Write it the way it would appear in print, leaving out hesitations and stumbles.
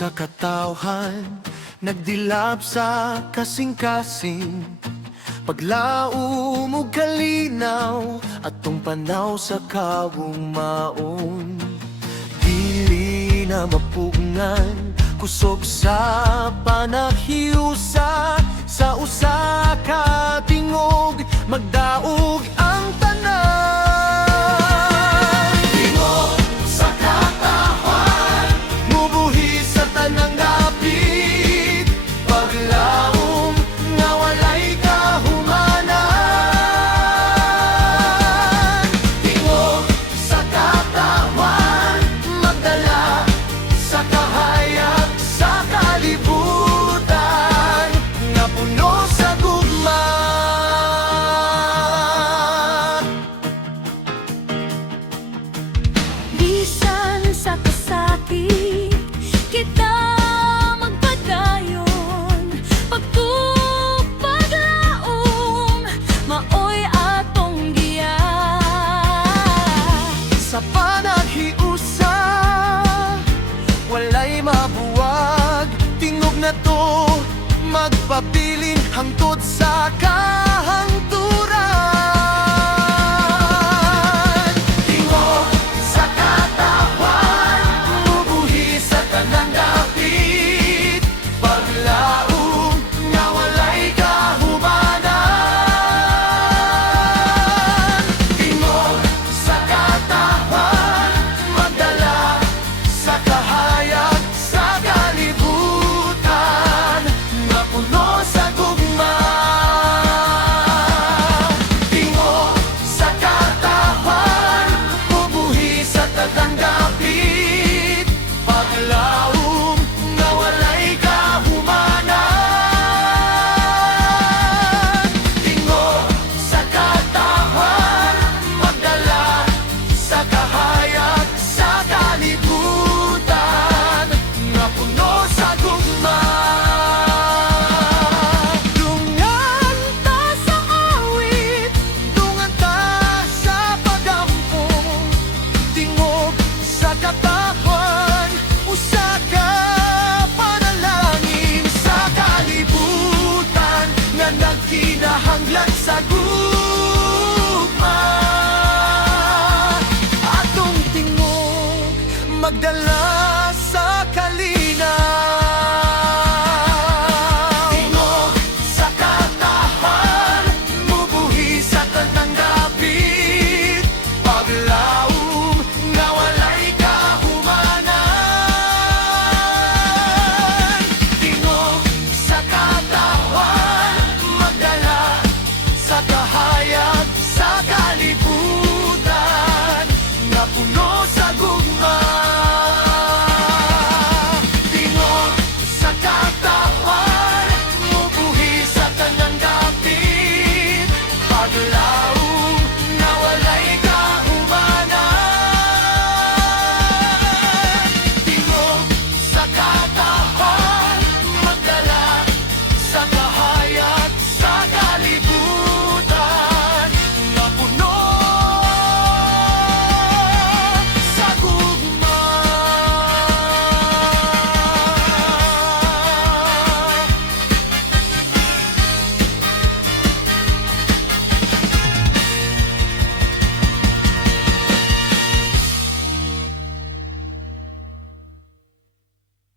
sa katawhan, nagdilap sa kasing-kasing. Paglaom mo kalinaw, atong panaw sa kawong maon. Dili na mapugngan, kusog sa panahiusa. Sa usa ka tingog, magdaog ang tanan. Tingog sa katawhan, mubuhi sa tanang dapit. Paglaom nga walay kahumanan. Tingog sa katawhan, magdala sa kahayag sa kalibutan, nga puno sa gugma. Bisan sa kasakit, kita magpadayon. Pagtupaglaom, maoy atong giya. Sa panaghiusa, walay mabuwag. Tingog na to, magpabilin hangtod sa kahangturan. Tingog sa katawhan, mubuhi sa tanang dapit. Paglaom nga walay kahumanan. Tingog sa katawhan, magdala sa kahayag sa kalibutan, nga puno sa gugma. Tingog sa katawhan, mubuhi sa tanang dapit. Paglaom nga walay kahumanan. Tingog sa katawhan, magdala sa kahayag sa kalibutan, nga puno sa gugma. Dungan ta sa awit, dungan ta sa pagampong. Tingog sa katawhan, usa ka panalangin sa kalibutan, nga nagkinahanglan sa gugma. Atong tingog, magdala